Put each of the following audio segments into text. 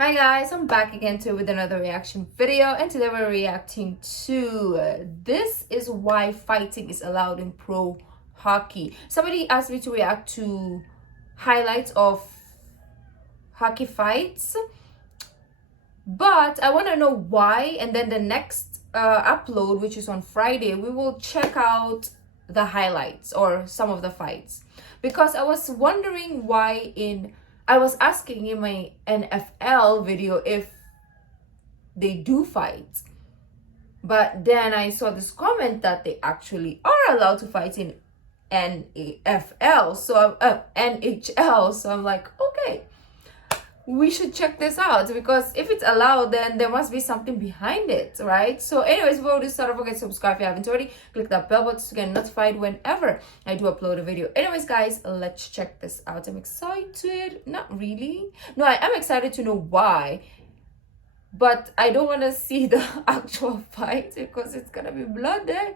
Hi guys, I'm back again too with another reaction video, and today we're reacting to this is why fighting is allowed in pro hockey. Somebody asked me to react to highlights of hockey fights, but I want to know why, and then the next upload, which is on Friday, we will check out the highlights or some of the fights, because I was wondering why I was asking in my NFL video if they do fight. But then I saw this comment that they actually are allowed to fight in NFL, so NHL. So I'm like, okay, we should check this out, because if it's allowed, then there must be something behind it, right? So anyways, before we start, don't forget to subscribe if you haven't already. Click that bell button to get notified whenever I do upload a video. Anyways guys, let's check this out. I'm excited. Not really. No, I am excited to know why, but I don't want to see the actual fight because it's gonna be bloody.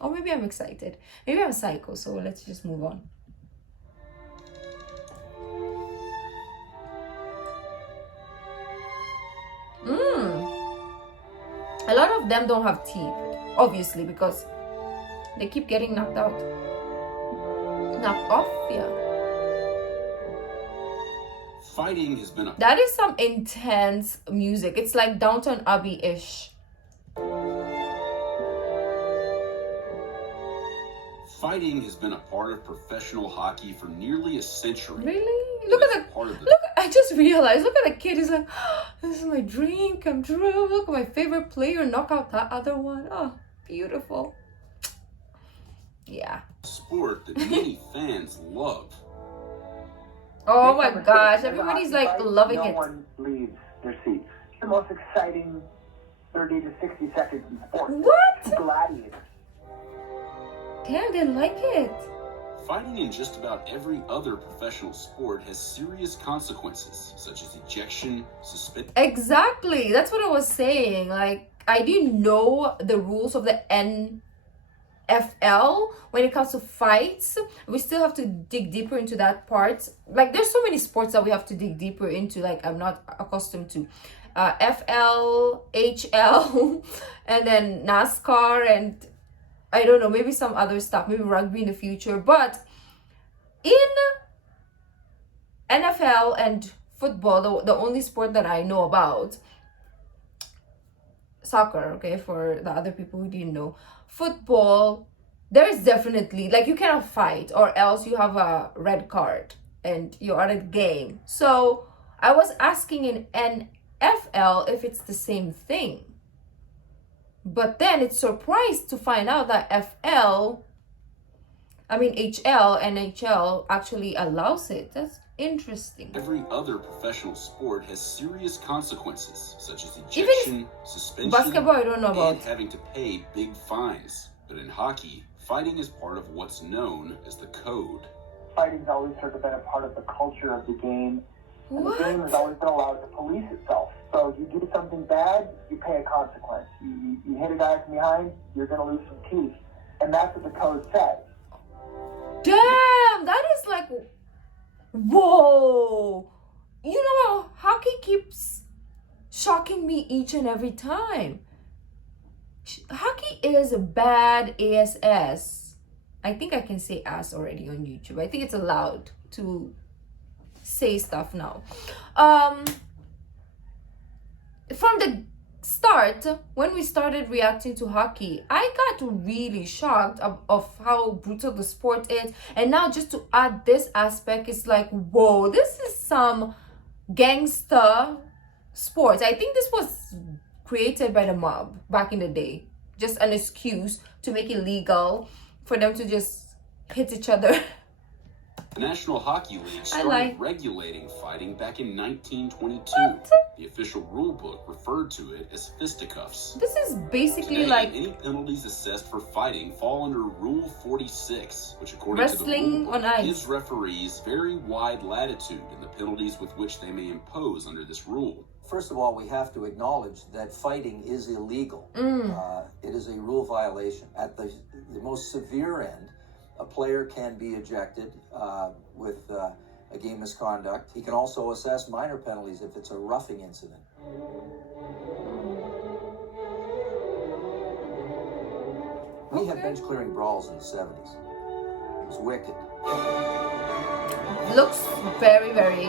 Or maybe I'm excited. Maybe I'm psycho. So let's just move on. A lot of them don't have teeth, obviously, because they keep getting knocked off. Yeah. Fighting has been That is some intense music. It's like Downton Abbey-ish. Fighting has been a part of professional hockey for nearly a century. Really? Look at I just realized, look at the kid. He's like, oh, this is my dream come true. Look at my favorite player knock out that other one. Oh, beautiful. Yeah. Sport that many fans love. Oh my gosh, everybody's like loving it. No one leaves their seats. It's the most exciting 30 to 60 seconds in sports. What? Gladiators. Damn, they like it. Fighting in just about every other professional sport has serious consequences, such as ejection, suspension. Exactly. That's what I was saying. Like, I didn't know the rules of the NFL when it comes to fights. We still have to dig deeper into that part. Like, there's so many sports that we have to dig deeper into. Like, I'm not accustomed to FL, HL, and then NASCAR, and I don't know, maybe some other stuff, maybe rugby in the future. But in NFL and football, the only sport that I know about, soccer, okay, for the other people who didn't know, football, there is definitely, like, you cannot fight or else you have a red card and you're out of the game. So I was asking in NFL if it's the same thing. But then it's surprised to find out that HL, NHL actually allows it. That's interesting. Every other professional sport has serious consequences, such as ejection, suspension, basketball, I don't know about, and having to pay big fines. But in hockey, fighting is part of what's known as the code. Fighting's always sort of been a part of the culture of the game. And what? the game has always been allowed to police itself. So you do something bad, you pay a consequence. You hit a guy from behind, you're going to lose some teeth. And that's what the code says. Damn, that is like, whoa. You know, hockey keeps shocking me each and every time. Hockey is a bad ASS. I think I can say ass already on YouTube. I think it's allowed to say stuff now. From the start, when we started reacting to hockey, I got really shocked of how brutal the sport is. And now just to add this aspect, it's like, whoa, this is some gangster sports. I think this was created by the mob back in the day. Just an excuse to make it legal for them to just hit each other. The National Hockey League started regulating fighting back in 1922. What? The official rule book referred to it as fisticuffs. This is basically Today, like any penalties assessed for fighting fall under Rule 46, which according to the wrestling rule on book ice gives referees very wide latitude in the penalties with which they may impose under this rule. First of all, we have to acknowledge that fighting is illegal. It is a rule violation. At the most severe end, a player can be ejected with a game misconduct. He can also assess minor penalties if it's a roughing incident. We had bench clearing brawls in the 70s. It was wicked. Looks very, very...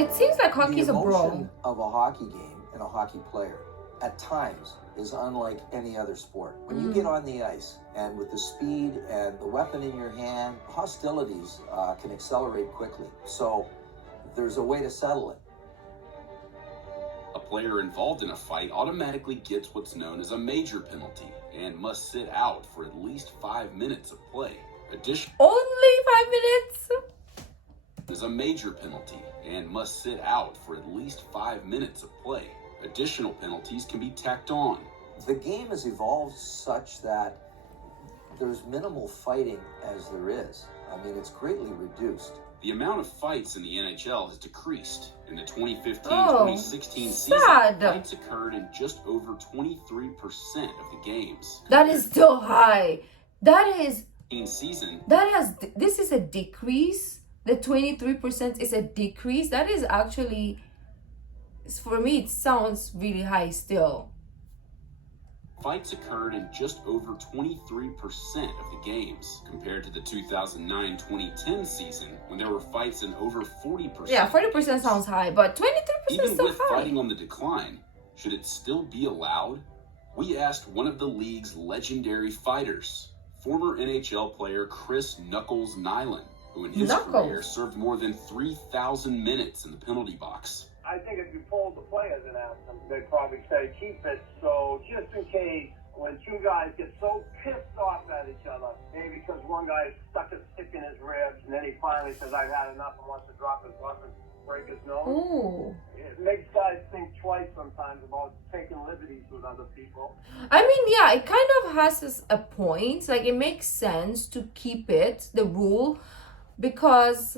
It seems like hockey's a The brawl. emotion of a hockey game and a hockey player at times is unlike any other sport. When you get on the ice and with the speed and the weapon in your hand, hostilities can accelerate quickly. So there's a way to settle it. A player involved in a fight automatically gets what's known as a major penalty and must sit out for at least 5 minutes of play. Only 5 minutes? Is a major penalty and must sit out for at least 5 minutes of play. Additional penalties can be tacked on. The game has evolved such that there's minimal fighting as there is. I mean, it's greatly reduced. The amount of fights in the NHL has decreased. In the 2015-2016 season, sad. fights occurred in just over 23% of the games. That is still high. This is a decrease. The 23% is a decrease. That is actually, for me, it sounds really high still. Fights occurred in just over 23% of the games, compared to the 2009-2010 season, when there were fights in over 40%. Yeah, 40% sounds high, but 23% is Even still with high. fighting on the decline, should it still be allowed? We asked one of the league's legendary fighters, former NHL player Chris Knuckles Nyland, who in his career served more than 3,000 minutes in the penalty box. I think if you polled the players and asked them, they'd probably say keep it. So just in case, when two guys get so pissed off at each other, maybe because one guy stuck a stick in his ribs and then he finally says, I've had enough and wants to drop his glove and break his nose. Ooh. It makes guys think twice sometimes about taking liberties with other people. I mean, yeah, it kind of has a point. Like, it makes sense to keep it, the rule, because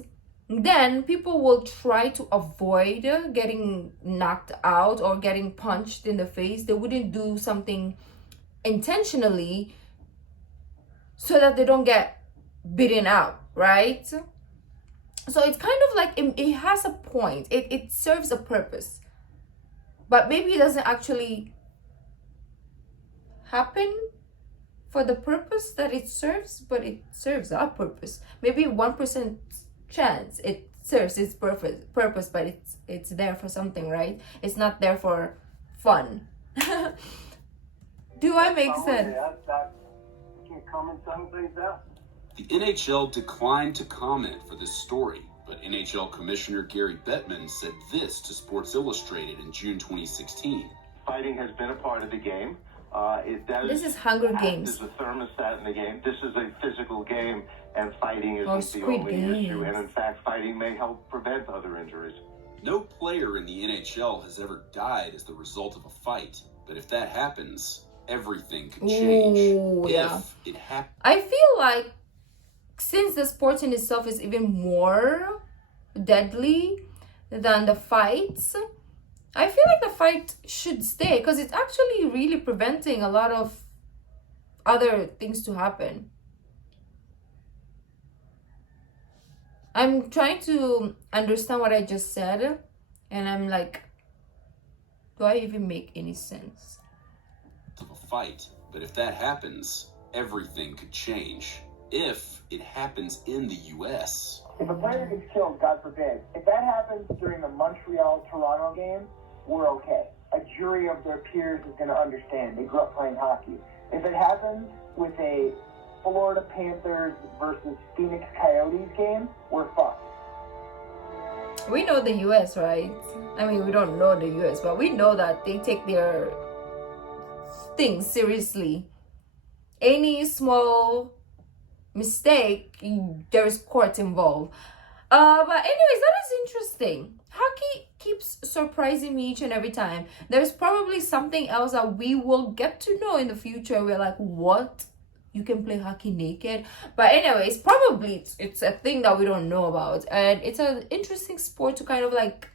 then people will try to avoid getting knocked out or getting punched in the face. They wouldn't do something intentionally so that they don't get beaten up, right? So it's kind of like it has a point. It serves a purpose, but maybe it doesn't actually happen for the purpose that it serves, but it serves a purpose. Maybe 1% chance it serves its purpose, but it's there for something, right? It's not there for fun. Do I make sense? That can come and settle things out. The NHL declined to comment for this story, but NHL Commissioner Gary Bettman said this to Sports Illustrated in June 2016. Fighting has been a part of the game. This is Hunger Games. There's a thermostat in the game. This is a physical game, and fighting isn't the Squid only Games. issue. And in fact, fighting may help prevent other injuries. No player in the NHL has ever died as the result of a fight, but if that happens, everything could change. Ooh, yeah. If it happens. I feel like since the sport in itself is even more deadly than the fights, I feel like the fight should stay because it's actually really preventing a lot of other things to happen. I'm trying to understand what I just said, and I'm like, do I even make any sense? Of a fight, but if that happens, everything could change. If it happens in the U.S. If a player gets killed, God forbid, if that happens during the Montreal-Toronto game, we're okay. A jury of their peers is going to understand. They grew up playing hockey. If it happens with a Florida Panthers versus Phoenix Coyotes game, we're fucked. We know the US, right? I mean, we don't know the US, but we know that they take their things seriously. Any small mistake, there is court involved. But anyways, that is interesting. Hockey keeps surprising me each and every time. There's probably something else that we will get to know in the future. We're like, what? You can play hockey naked? But anyways, probably it's a thing that we don't know about. And it's an interesting sport to kind of like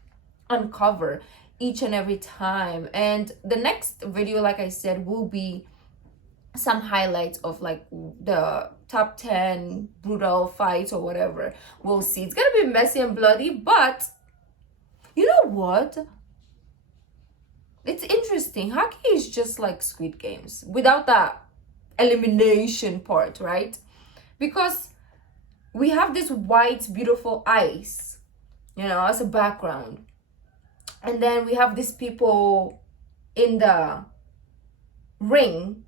uncover each and every time. And the next video, like I said, will be some highlights of like the top 10 brutal fights or whatever. We'll see. It's gonna be messy and bloody, but you know what? It's interesting. Hockey is just like Squid Games without that elimination part, right? Because we have this white, beautiful ice, you know, as a background. And then we have these people in the ring,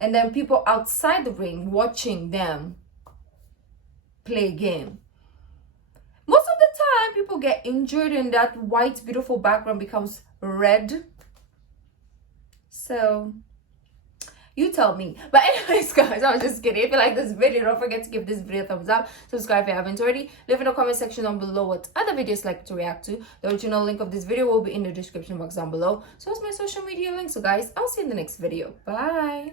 and then people outside the ring watching them play a game. Most of the time, people get injured and that white, beautiful background becomes red. So, you tell me. But anyways, guys, I was just kidding. If you like this video, don't forget to give this video a thumbs up. Subscribe if you haven't already. Leave in the comment section down below what other videos you'd like to react to. The original link of this video will be in the description box down below. So is my social media link. So guys, I'll see you in the next video. Bye.